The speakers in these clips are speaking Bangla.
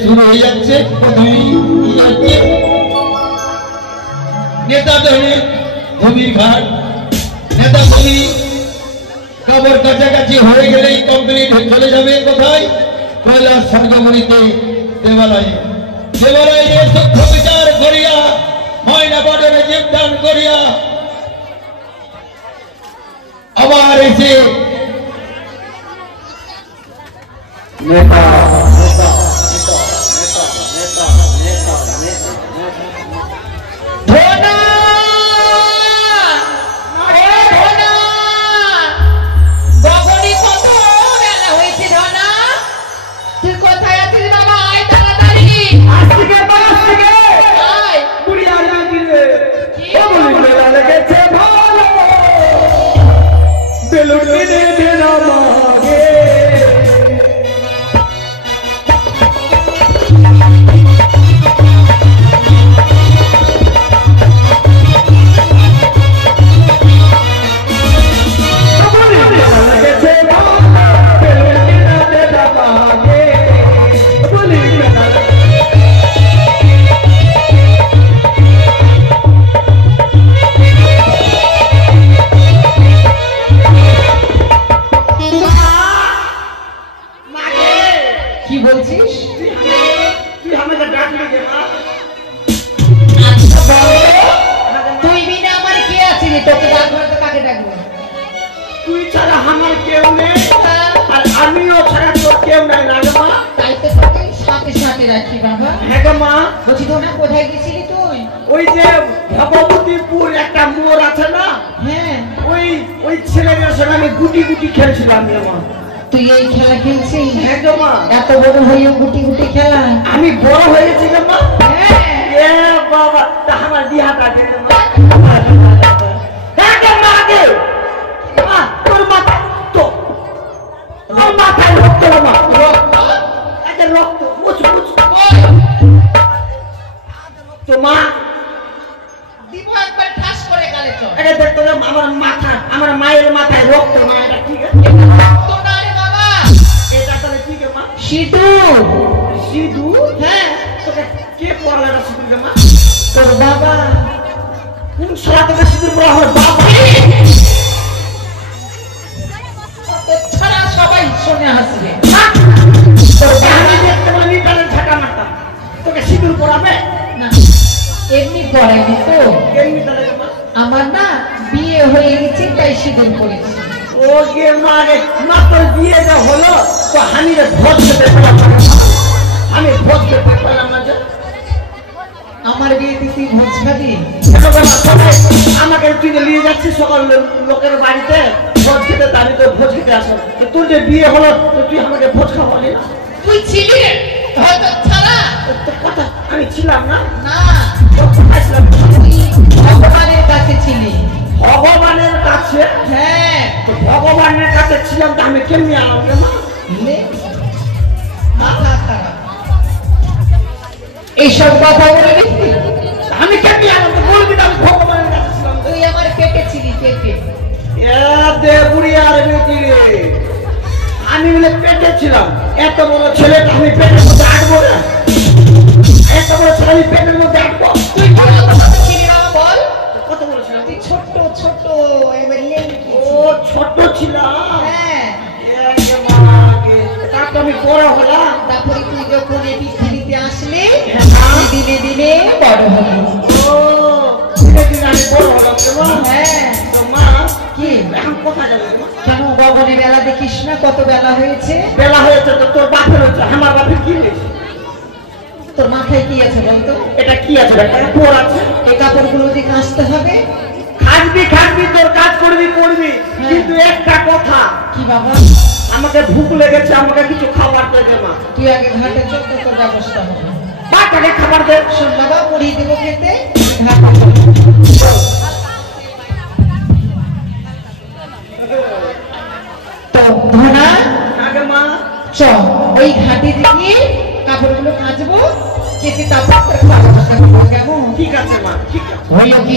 শুরু হয়ে যাচ্ছে নেতা ধমির ঘাট নেতা ধমি কবর কাছাকাছি হয়ে গেলেই কমপ্লিট চলে যাবে কোথায় কৈলাস স্বর্গপুরীতে দেবালয়ে দেবালয়ে সূক্ষ্ম বিচার করিয়া ময়না বদরে জীবদান করিয়া আবার এসে নেতা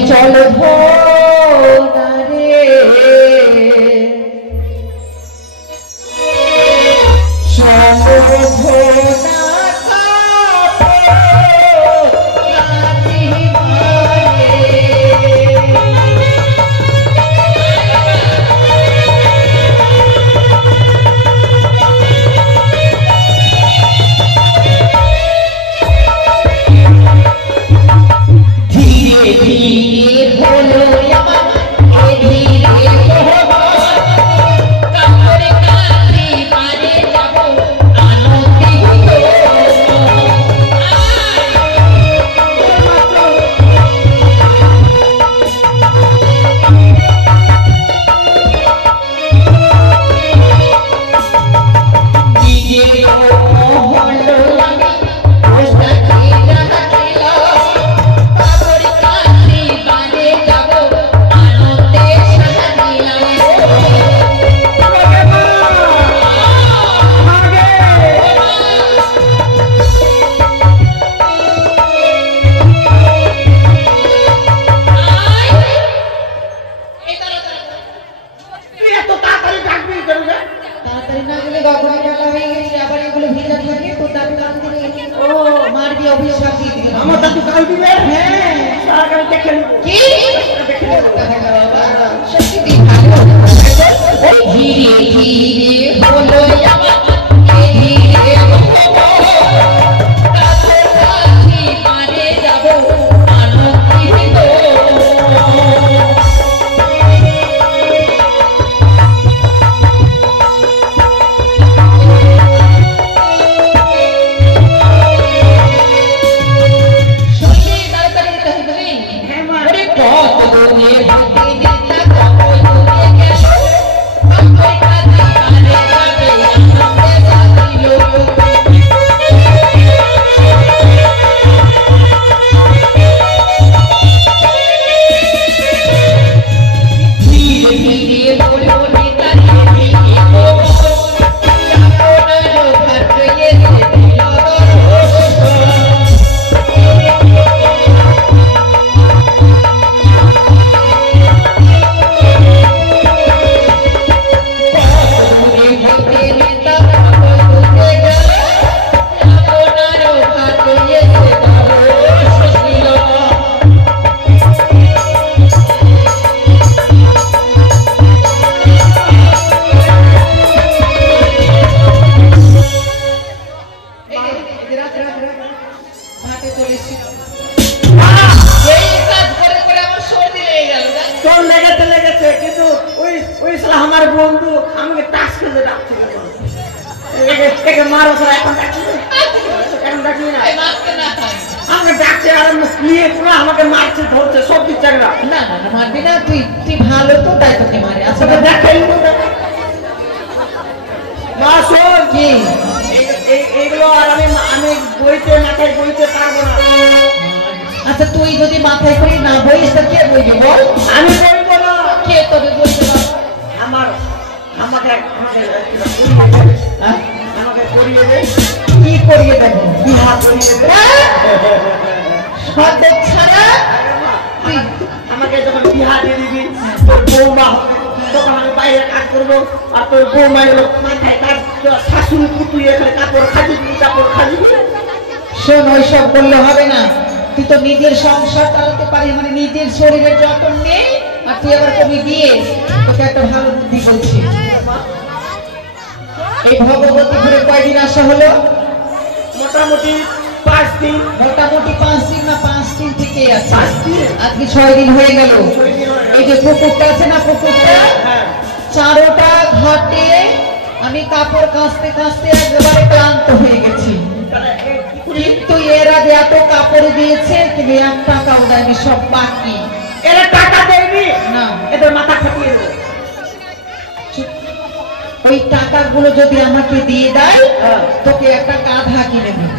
চলো গগনে ঢালা হয়ে গেছে আবার এগুলো ভিজা থাকে তো দাদু কাল দিবে ও মার দিয়ে অভিশাপ দিয়ে দিবে আমার দাদু কাল দিবে হ্যাঁ সারাকাল দেখে কি সত্যি দি ভালো ওই ধীরে ধীরে হলো আমার ধীরে কাছে পারে যাব আনন্দিত আমার বন্ধু আমাকে টাচ করে ডাকছে একে মারো স্যার এখন ডাকছি এখন ডাকলি না আমাকে ডাকছে আর নিয়ে পুরো আমাকে মারছে ধরছে সব দিচ্ছে না না না মারবি না তুই তুই ভালো তো তাই তোকে মারে আসলে দেখাই মা শোন কি এইগুলো আর আমি বইতে মাথায় বইতে পারবো না আচ্ছা তুই যদি মাথায় করে না বইস তা কে বইবে বল আমি বলবো না কে তবে বলতে পারবে আমাকে করিয়ে দে কি করিয়ে দেবো বিহা করিয়ে দে সব ছাড়া তুই আমাকে যখন বিহা দিয়ে দিবি তোর বৌমা তখন আমি বাইরে কাজ করবো আর তোর বৌমা এলো মাথায় কাজ শাশুড়ি পুতুই এখানে কাপড় খাবি শোন ওইসব বললে হবে না তুই তো নিজের সংসার চালাতে পারিস মানে নিজের শরীরের যত্ন নেই আর তুই আবার কবি দিয়েস তোকে একটা ভালো বুদ্ধি বলছি এই ভগবতীপুরে কয়দিন আসা হলো মোটামুটি 5 দিন মোটামুটি 5 দিন না 5 দিন থেকে আছে 5 দিন আজকে 6 দিন হয়ে গেল এই যে পুকুরটা আছে না পুকুরটা চারোটা ঘাটে আমি কাপড় কাচতে কাচতে একেবারে ক্লান্ত হয়ে গেছি কিন্তু এর আগে এত কাপড় দিয়েছে কিন্তু 1 টাকাও দেয়নি সব বাকি এরা টাকা দেয়নি না এদের মাথা খাটিয়ে দেবে ওই টাকাগুলো যদি আমাকে দিয়ে দেয় তোকে একটা গাধা কিনে দেব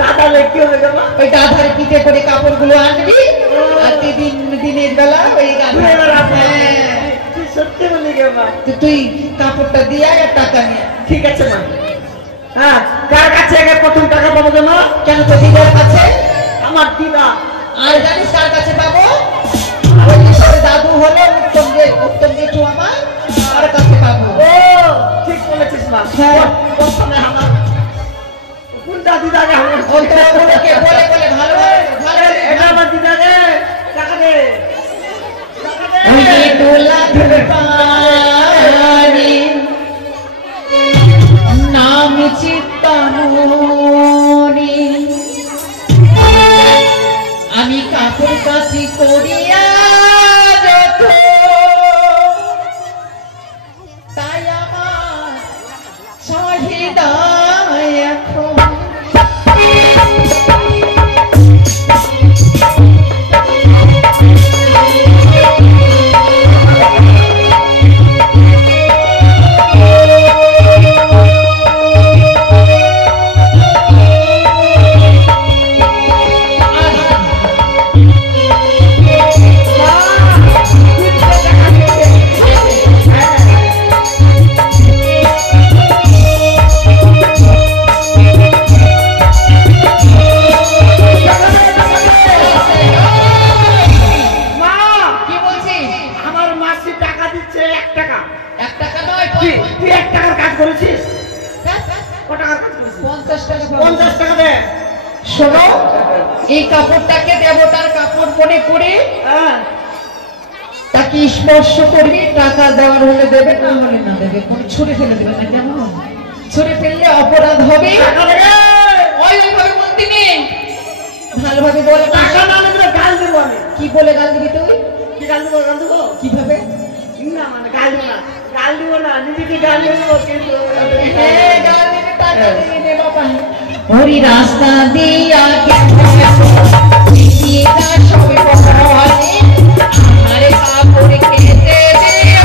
গাধা লেখি হবে না ওই গাধার পিঠে করে কাপড়গুলো আনবি আর দিনের বেলা ওই গাধা সত্যি বলি গে মা তুই কাপড়টা দিয়ে আর টাকা নিয়ে ঠিক আছে মা হ্যাঁ কার কাছে আগে প্রথম টাকা পাবো জানো কেন তো দিদার কাছে আমার দিদা আর জানিস কার কাছে পাবো দাদু হলো উত্তম জেঠু আমার কার কাছে পাবো ও ঠিক বলেছিস মা হ্যাঁ প্রথমে আমার কোন দিদা আগে আমার বলে বলে ভালো এটা আমার দিদা রে টাকা দে ওই তোলা পানি নাম চিত্তামণি আমি কাপড় কাচি করিয়া তাই আমার চাহিদা এখন তুই 1 টাকার কাজ করেছিস? কত টাকার কাজ করেছিস? 50 টাকা। 50 টাকা দে। শোনো, এই কাপড়টাকে দেবতার কাপড় মনে করে হ্যাঁ তাকে স্পর্শ করবি, টাকা দেওয়ার হলে দেবে, না হলে না দেবে। কোন ছুঁড়ে ফেলে দেবে না, কেন? ছুঁড়ে ফেললে অপরাধ হবে। ওইভাবে বলতে নেই, ভালোভাবে বলে। টাকা না দিলে গাল দেবো আমি। কি বলে গাল দিবি তুই? কি গাল দেবো? গাল দেবো কিভাবে? না মানে গাল দেবো না, গাল দেবো না, নিজেকে গাল দেবো কিন্তু হ্যাঁ, গাল দিবি, টাকা দিয়ে দে বাবা। ওরি রাস্তা দিয়া সবে পড়ালে আরে কাপড় কেটে দিয়া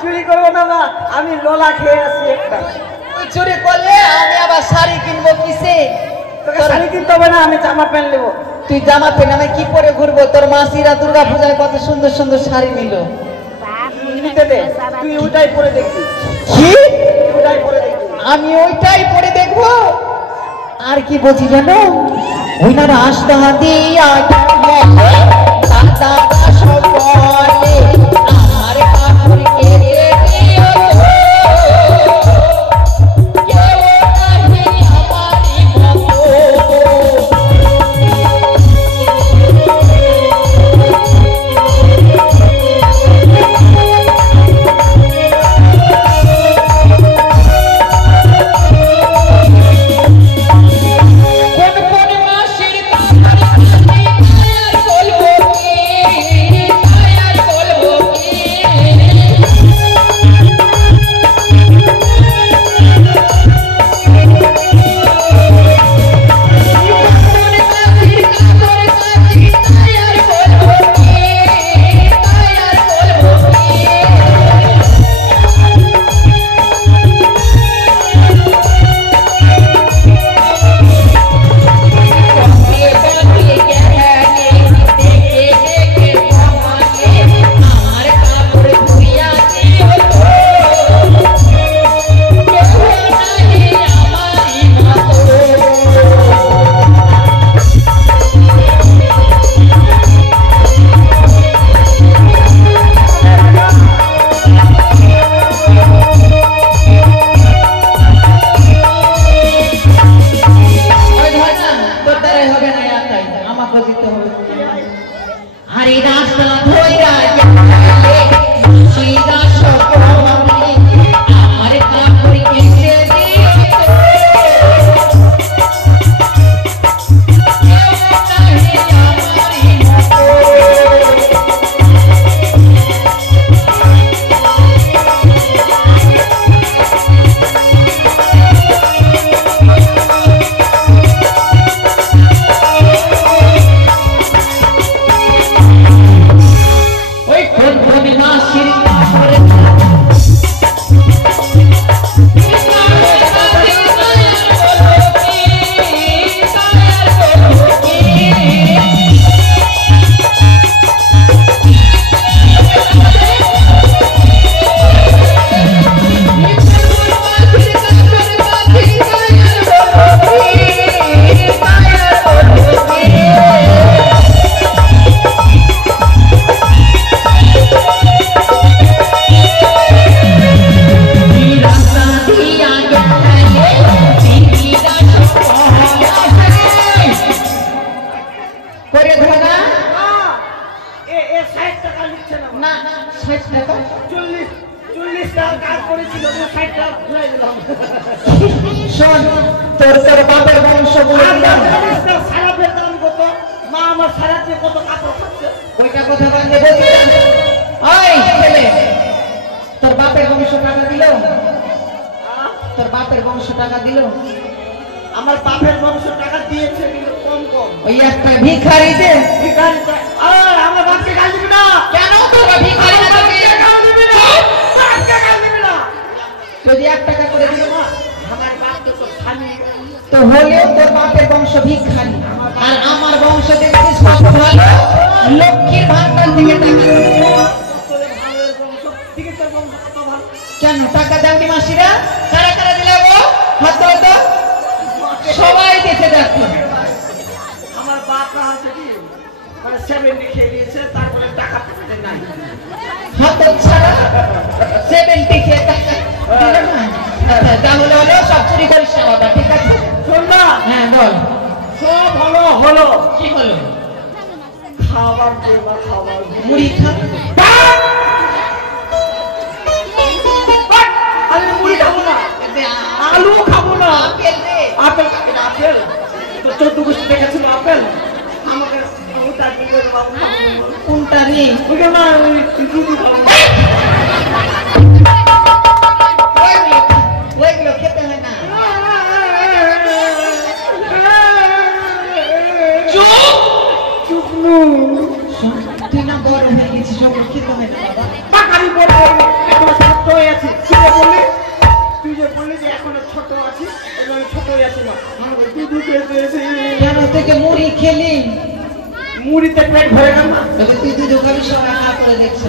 চুরি করবো না মা, আমি লোলা খেয়ে আসি একটা। তুই চুরি করলে আমি আবার শাড়ি কিনবো কিসে? তোকে শাড়ি কিনতে হবে না, আমি জামা প্যান্ট নেবো। তুই জামা প্যান্ট আমি কি পরে ঘুরবো? তোর মাসিরা দুর্গা পূজায় কত সুন্দর সুন্দর শাড়ি নিল। নিতে দে, তুই ওইটাই পরে দেখবি। কি? ওইটাই পরে দেখবি। আমি ওইটাই পরে দেখবো? আর কি বলছি জানো? ওই না রাস্তা দিয়া দাদা সব বলে আমার কাপড় কেড়ে দিও তো, কেউ নাহি আমারই মতো। আরে রাস্তা ধইরা গেলে সিধা সপনে আমার কাপড় কেটে দিও তো, কেউ নাহি আমারই মতো। জিনিসটা কাজ করেছিল ওই সাইডটা ঘুরে দিলাম শোন, তোর বাপের বংশ বলে দিলাম। জিনিসটা সারা পেতাম কত মা আমার সারা দিয়ে কত কাপড় খাচ্ছে ওইটা কথা বান্ধে বলছি না। ওই ছেলে, তোর বাপের বংশ টাকা দিল? তোর বাপের বংশ টাকা দিল? আমার বাপের বংশ টাকা দিয়েছে কিন্তু কম কম ওই একটা ভিখারিতে ভিখারি আর আমার বাপকে গাল দিবি না কেন তোর ভিখারি না তোকে গাল দিবি না বাপকে গাল দিবি না যদি 1 টাকা করে দিল না আমার বাপ তো খালি তো হলেও তোর বাপের বংশ ভিখারি, আর আমার বংশ দেখছিস কত ভালো, লক্ষ্মীর ভান্ডার থেকে টাকা। তোর ভাইয়ের বংশ ঠিক আছে বংশ কত ভালো কেন টাকা দাওনি মাসিরা? কারা কারা দিলে গো? হাত তোলো তো। সবাই দেখে যাচ্ছে। আমার বাপরা হচ্ছে কি মানে 70 খেয়ে নিয়েছে তারপরে টাকা পেতে নাই হাত ছাড়া 70 কে টাকা দিল না। আচ্ছা, তাহলে হলো সব চুরি করিস না বাবা, ঠিক আছে? শোন না হ্যাঁ বল, সব হলো হলো কি হলো? খাবার দেবা খাবার মুড়ি খা। আমি মুড়ি খাবো না আলু খাবো না আপেল দে। আপেল খাবে না আপেল তো 14 গোষ্ঠী দেখেছিল আপেল আমাকে ওটা দিলে বাবু কোনটা রে? ওকে না ওই দুধ খাবো না ওইগুলো খেতে হয় না। চুপ নু তুই না বড় হয়ে গেছিস, ওগুলো খেতে হয় না বাবা। বাকারি বড় এখনো ছোট হয়ে আছি তুই যে বললি যে এখনো ছোট আছি এখনো ছোট হয়ে আছি না আমাকে দুধ খেয়েছে কেন থেকে মুড়ি খেলি? মুড়িতে পেট ভরে গেল না তবে তুই দুধ খাবি, সবাই হা করে দেখছে।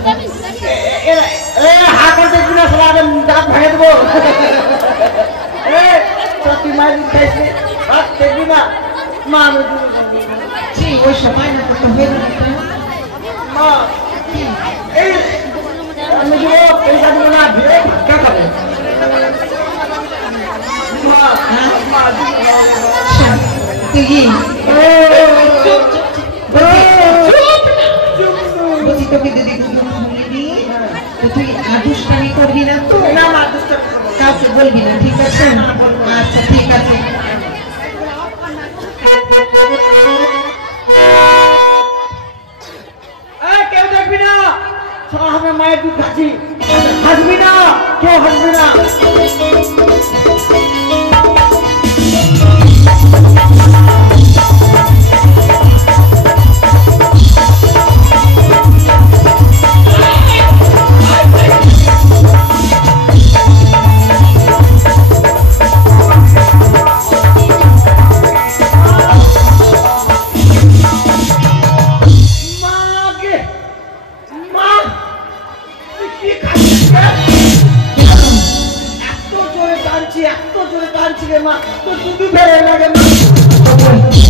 হা করতে কিনা সালা আগে দাঁত ভেঙে দেবো তুই মায়ের দুধ খাইছিস হাত দেখবি না মা আমি দুধ ছি, ওই সময় না কত হয়ে না। মা এই আমি দিব পয়সা দিব না ভিড়ে কে খাবে মা মা শোন, তুই কি বলছি তোকে যদি বলিনি তো তুই আদুষ্টানি করবি না তো? না মা দুষ্ট কাউকে বলবি না, ঠিক আছে? আচ্ছা ঠিক আছে। কেউ দেখবি না আমি মায়ের দুধ খাচ্ছি হাসবি না কেউ হাসবি না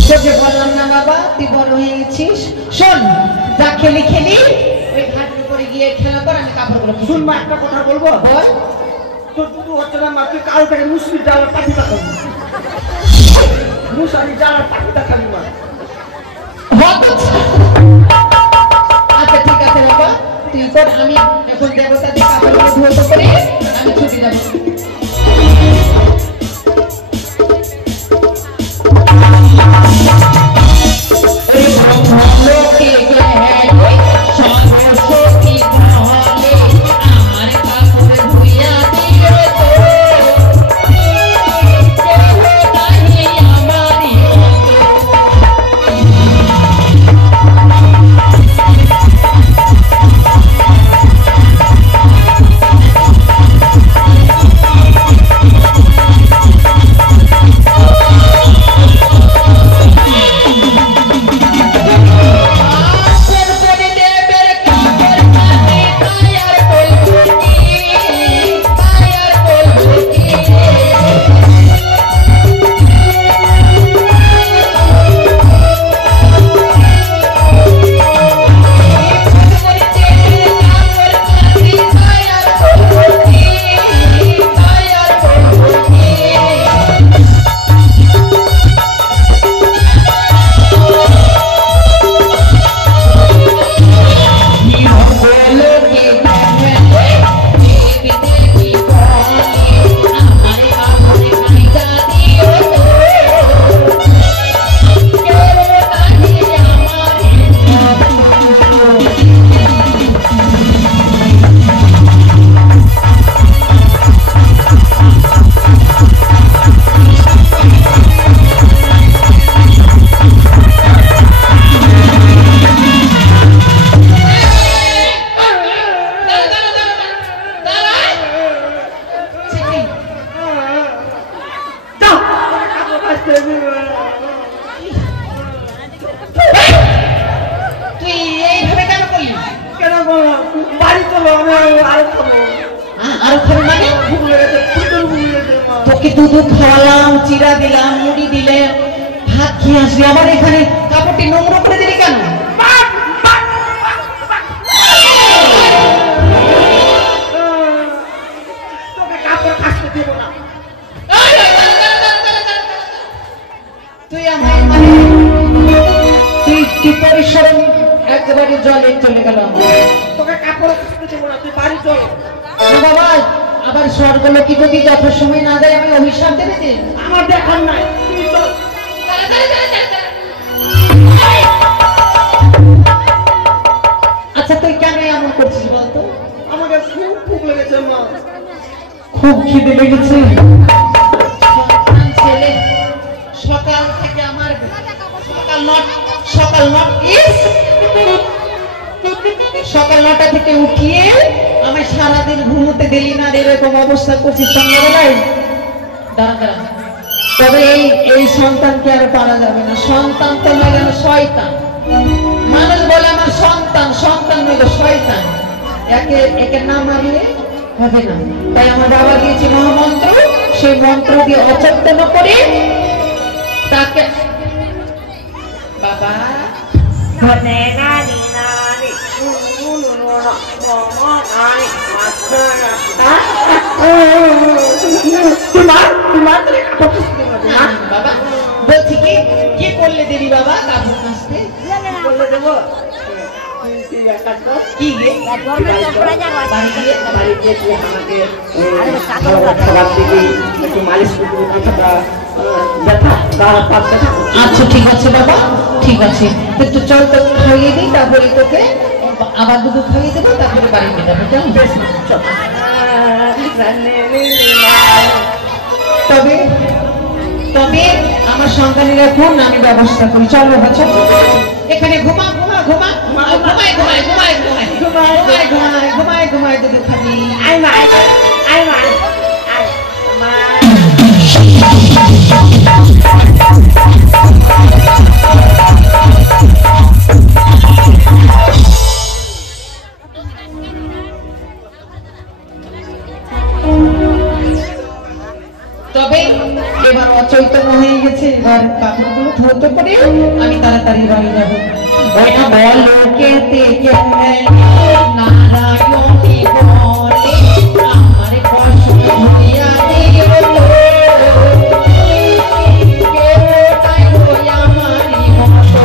তোকে বললাম না বাবা, তুই বড় হয়ে গেছিস। শোন, যা খেলি খেলি, ওই ঘাটের উপরে গিয়ে খেলা কর, আমি কাপড়গুলো শুন মা একটা কথা বলবো বল। তোর দুধ হচ্ছে না মা তুই কাল থেকে মুসলিম ডালার পাখিটা খাবি মুসারি ডালার পাখিটা খাবি মা আচ্ছা ঠিক আছে বাবা, তুই কর, আমি এখন দেবতা দিয়ে কাপড়গুলো ধুয়ে করে আমি ছুটি যাবো। মাল খাবে মানে? ভুল লেগেছে, প্রচুর ভুল লেগেছে মা। তোকে দুধ খাওয়ালাম, চিরা দিলাম, মুড়ি দিলে, ভাত খেয়ে আসলি, আবার এখানে কাপড়টি নোংরা করে দিলি কেন? তোকে কাপড় কাচতে দেবো না। তুই আমার মানে তুই পরিশ্রম একেবারে জলে চলে গেল। তোকে কাপড় কাচতে দেবো না, তুই বাড়ি চল। বাবা আবার স্বর্গলোকে যদি যথাসময় না দেয় আমি অভিশাপ দেবে যে? আমার দেখার নাই, তুই চল। আচ্ছা তুই কেন এমন করছিস বলতো? আমাকে খুব ভুল লেগেছে মা। খুব খিদে লেগেছে। ছেলে সকাল থেকে আমার সকাল 9টা থেকে উঠিয়ে আমি সারাদিন ঘুমোতে দিলি না, এরকম অবস্থা করছিস সন্ধ্যাবেলায়। দাঁড়া দাঁড়া, তবে এই সন্তানকে আর পারা যাবে না। সন্তান তো লাগে না, শয়তান। মানুষ বলে আমার সন্তান, সন্তান নয় শয়তান। একে না মারলে হবে না। তাই আমার বাবা দিয়েছে মহামন্ত্র, সেই মন্ত্র দিয়ে অচেতন করে তাকে বাবা বাবা বলছি কি করলে দেবি বাবা কাপড় কাচতে? বলে দেবো কি গে আচ্ছা ঠিক আছে বাবা, ঠিক আছে। একটু চল তো খাইয়ে দিই, তারপরে তোকে আবার দুধ খাইয়ে দেবো, তারপরে বাড়িতে যাবো। কেমন? বেশ চল। তবে তবে আমার সন্তানের এখন আমি ব্যবস্থা করি। চল বাবা চল, এখানে ঘুমা ঘুমা ঘুমা ঘুমাই ঘুমাই ঘুমাই ঘুমাই ঘুমাই ঘুমাই ঘুমাই ঘুমাই দুধ খাবি। আই মা আই মা তবে এবার অচৈতন্য হয়ে গেছে, এবার কাপড়গুলো ধুতে করে আমি তাড়াতাড়ি বাড়ি যাবো। ওই না বলো কেতে নারায়ণী বলে আমার কষ্ট হইয়া দিও তো, কেউ নাই ওই আমারই মতো।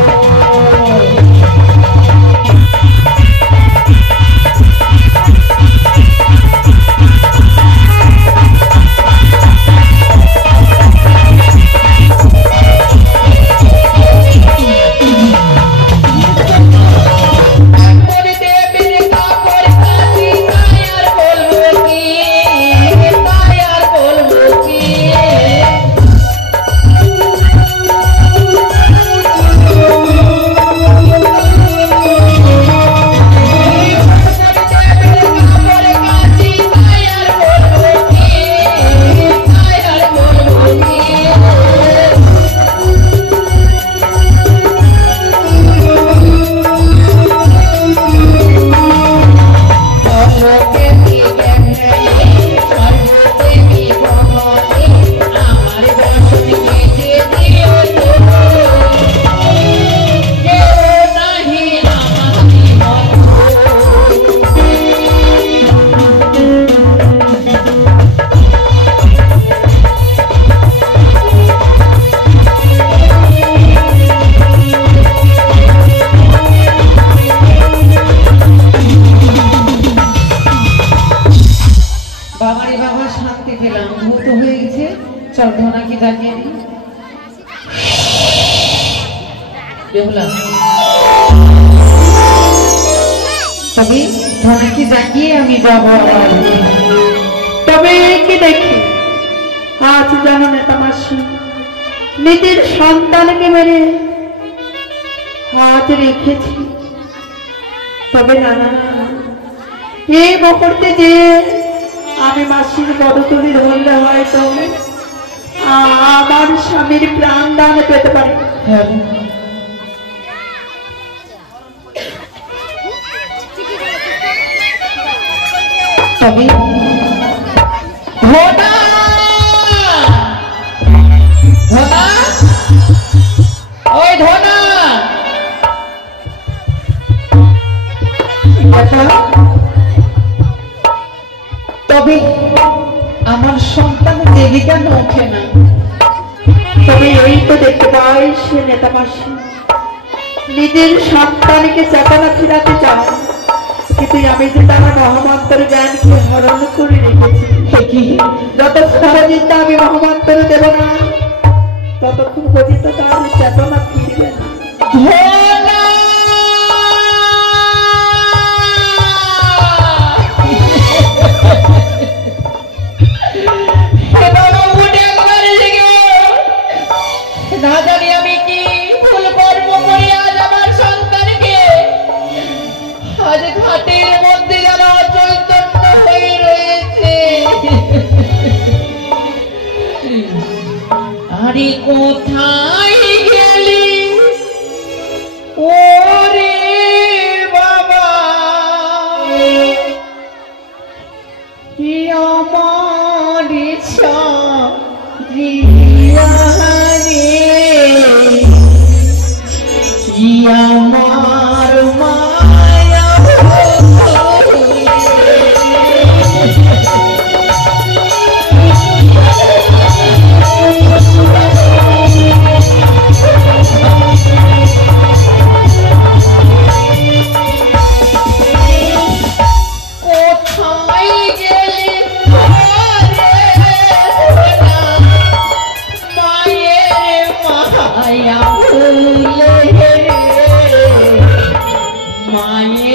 চল ধনাকে জানিয়ে নি। বেহুলা তবে ধনাকে জানিয়ে আমি যাবো আবার। তবে কি দেখি আজ জানো নেতা মাসি নিজের সন্তানকে মেরে হাত রেখেছি। তবে না না এই মুহূর্তে যে আমি মাসির পদতুলি ধরলে হয়তো আমার স্বামীর প্রাণ দান পেতে পারি। তবে ধনা ধনা ওই ধনা তবে আমার সন্তান জেগে কেন ওঠে না? তবে এই তো দেখতে পাই সে নেতামাসি নিজের সন্তানকে চেতনা ফিরাতে চায়, কিন্তু আমি যে তার মহামন্ত্র জ্ঞানকে হরণ করে রেখেছি। যতক্ষণ পর্যন্ত আমি মহামন্ত্র দেব না ততক্ষণ পর্যন্ত তার চেতনা ফিরবে না। না জানি আমি কি ভুল কর্ম করি আজ আমার সন্তানকে আজ ঘাটের মধ্যে যেন চৈতন্য হয়ে রয়েছে। আরে কোথায় গেলি ওরে বাবা, আমার ইচ্ছা আমার মায়া কোথায় গেলি মায়ের মায়া ভুলে মায়ের মায়া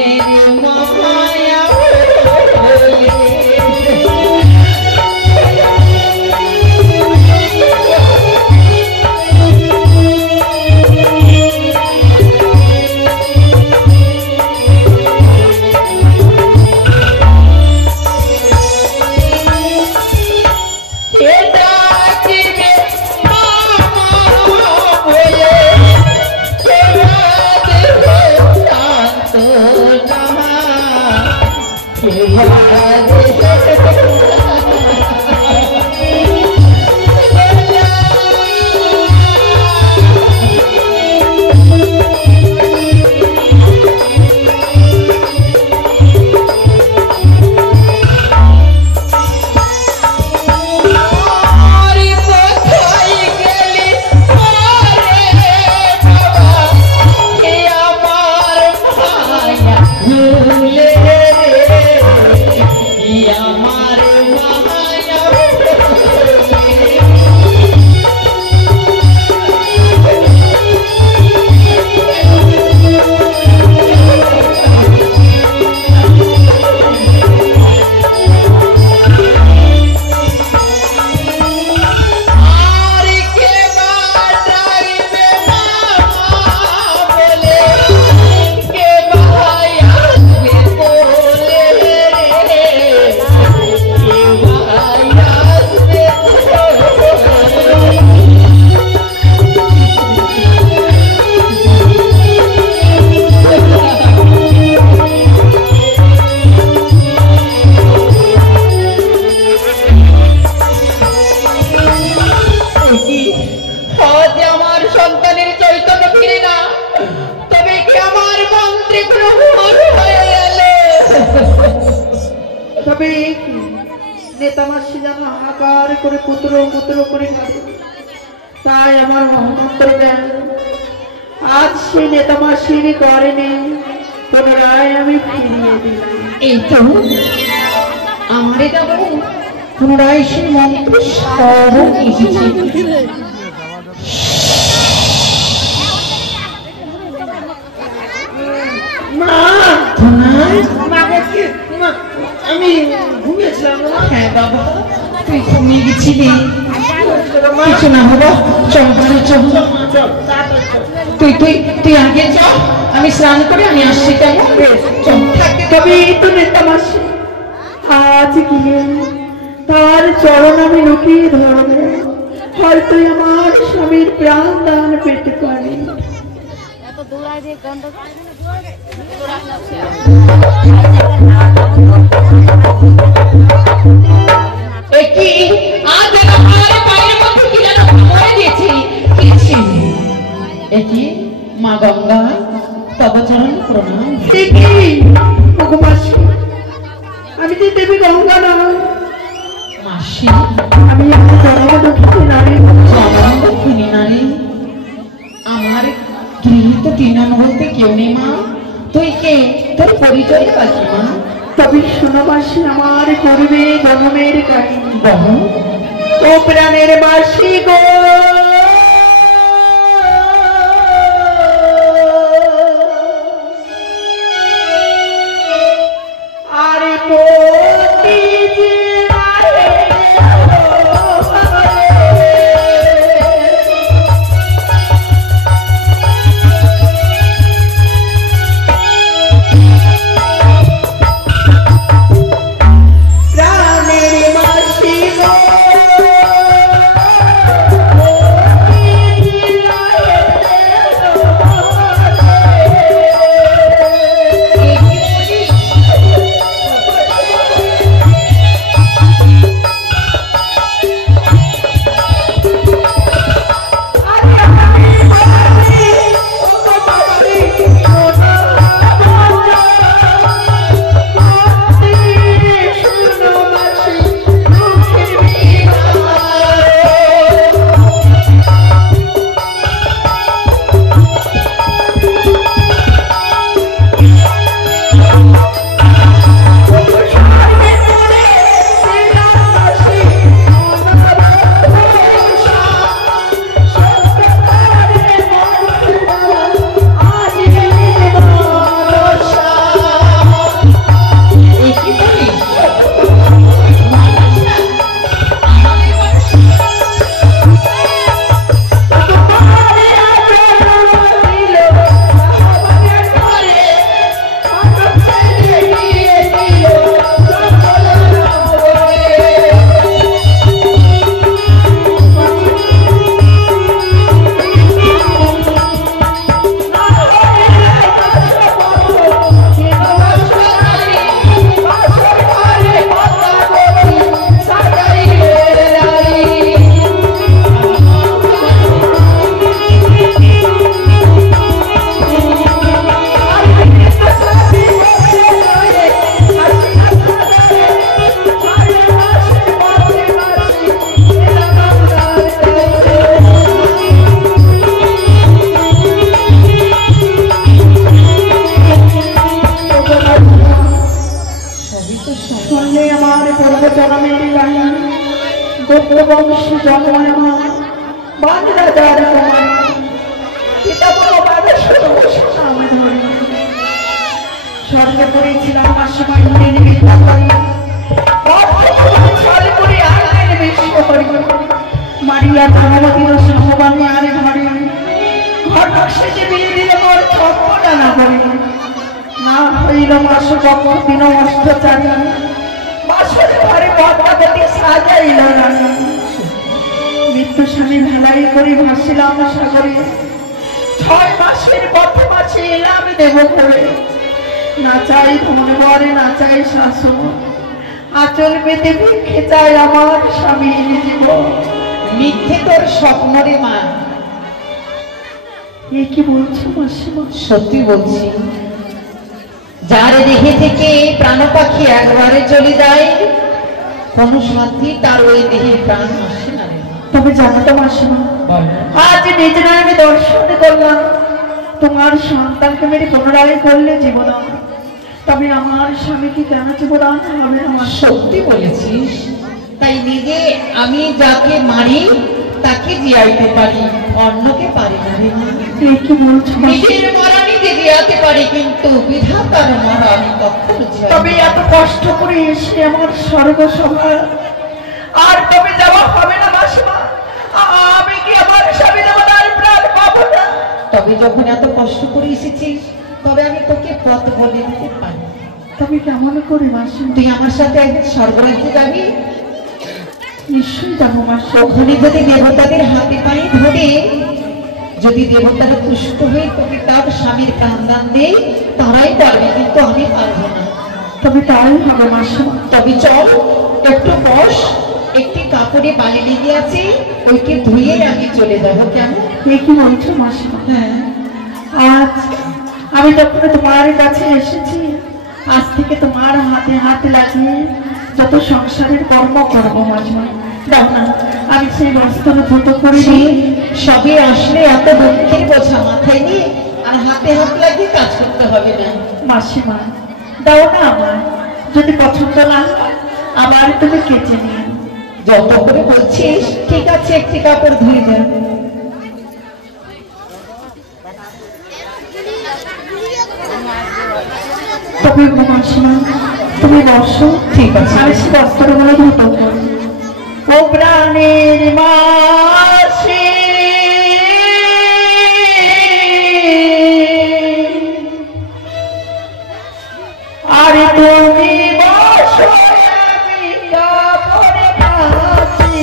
নেতামাসি যেন হাহাকার করে পুত্র পুত্র করে কাঁদে, তাই আমার মহামন্ত্র দেন আজ সেই নেতামাসির করেনি পুনরায় আমি ফিরিয়ে দিলাম। এই তো আমারে যাব পুনরায় সেই মন্ত্র স্মরণ এসেছে। আমি ঘুমিয়েছিলাম। হ্যাঁ বাবা, তুই ঘুমিয়ে গেছিলি? কিছু না বাবা, চল ঘরে চল। তুই তুই তুই আগে চল, আমি স্নান করে আমি আসছি। কেমন চল থাকতে। তবে তো নেতামাসি আজ গিয়ে তার চরণ আমি লুকিয়ে ধরবে, হয়তো আমার স্বামীর প্রাণ দান পেতে পারি। একই চিনি না রে, আমার গৃহীত টিনান বলতে কেউ নেই মা। তুই কে, তোর পরিচয় বাকি মা? তবে শোনো মাসি আমার করবে জন্মের কাহিনী। বলো। ও প্রাণের মাসি গো, আরে পতি যে আচল পেতে ভিক্ষে চাই আমার স্বামীর জীবন। মিথ্যে তোর স্বপ্ন রে মা। এ কি বলছো মাসিমা? সত্যি বলছি, যার দেহে থেকে প্রাণ পাখি একবারে চলে যায়, কোন সাথী তার ওই দেহে প্রাণ আসে না রে। তবে জানো তো মাসিমা, আজ নিজের আমি দর্শন করলাম তোমার সন্তানকে মেরে পুনরায় করলে জীবদান, তবে আমার স্বামীকে কেন জীবদান হবে? আমার সত্যি বলেছিস, তাই নিজে আমি যাকে মারি তাকে জিয়াইতে পারি, অন্যকে পারি না রে মা। কি বলছো? নিজের মরা নিজে জিয়াতে পারি, কিন্তু বিধাতার মরা আমি কখনো জিয়াই। তবে এত কষ্ট করে এসে আমার স্বর্গসভা আর তবে যাওয়া হবে না মাসিমা। আমি কি আমার স্বামী দেবতার প্রাণ পাবো না? তবে যখন এত কষ্ট করে এসেছিস, তবে আমি তোকে পথ বলে দিতে পারি। তবে কেমন করে মাসিমা? তুই আমার সাথে একদিন স্বর্গরাজ্যে যাবি। নিশ্চয়ই যাবো মাসিমা। ওখানে যদি দেবতাদের হাতে পায়ে ধরে যদি দেবতারা তুষ্ট হয়ে তোকে তার স্বামীর প্রাণদান দেয়, তারাই পারবে, কিন্তু আমি পারবো না। তবে তাই হবে মাসিমা। তবে চল একটু বস, একটি কাপড়ে বালি লেগে আছে, ওইকে ধুয়ে আমি চলে যাবো। কেমন? কি বলছো মাসিমা? হ্যাঁ, আজ আমি যখন তোমার কাছে এসেছি, আজ থেকে তোমার হাতে হাত লাগিয়ে যত সংসারের কর্ম করবো মাসিমা। দাও না, আমি সেই বস্ত্র দ্রুত করে দিই। সবই আসলে এত দুঃখের বোঝা মাথায় নিয়ে আর হাতে হাত লাগিয়ে কাজ করতে হবে না। মাসিমা দাও না, আমার যদি পছন্দ না হয় আবার তুমি কেচে নিয়ে। যত করে বলছিস, ঠিক আছে, একটি কাপড় ধুয়ে দেন। তবে মাসিমা তুমি বসো, ঠিক আছে। আমি সে বস্ত্রগুলো দ্রুত করি। ও প্রাণের মাসি, আরে তুমি বসো, আমি কাপড় কাচি।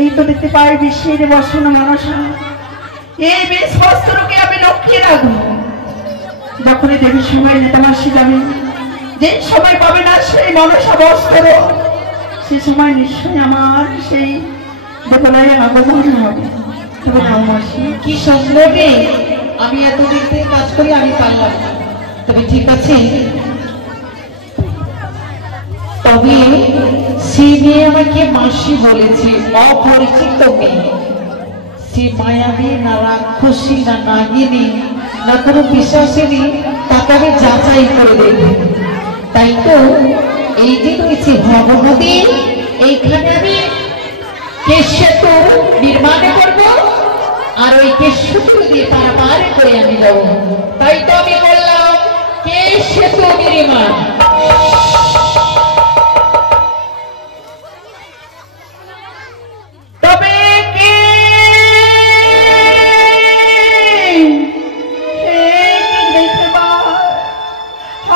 এই তো দেখতে পাই বিশ্বের বসন মনসা, এই বেশ বস্ত্রকে আমি লক্ষ্যে রাখবো। যখনই দেবী সময় নেতামাসি যাবে, যে সময় পাবে না সেই মনসা বস্ত্র, সে সময় নিশ্চয়ই আমার সেই দেবলায় আগমন হবে। তবে মাসি কি সুন্দরী, আমি এতদিন থেকে কাজ করি, আমি পারলাম না। তবে ঠিক আছে, তবে সে মেয়ে আমাকে মাসি বলেছে, অপরিচিত মেয়ে। সে মায়াবী না রাক্ষসী না নাগিনী না কোনো পিশাচিনী, তাকে আমি যাচাই করে দেখব। তাই তো এই যে রয়েছে ভগবতী, এইখানে আমি কেশ সেতু নির্মাণ করব, আর ওই কেশ সেতু দিয়ে পারাপার করে আমি যাব। তাই তো আমি বললাম কেশ সেতু নির্মাণ। তবে কি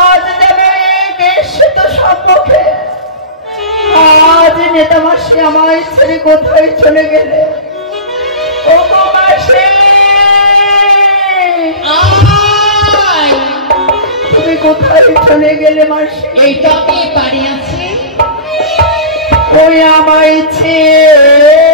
আজ যাবে কেশ সেতু সম্মুখে, আজ নেতামাসি আমায় ছেড়ে কোথায় চলে গেলে? ও মাসি, তুমি কোথায় চলে গেলে মাসি? এইটা আমি বাড়ি আছি। ওই আমায় ছেড়ে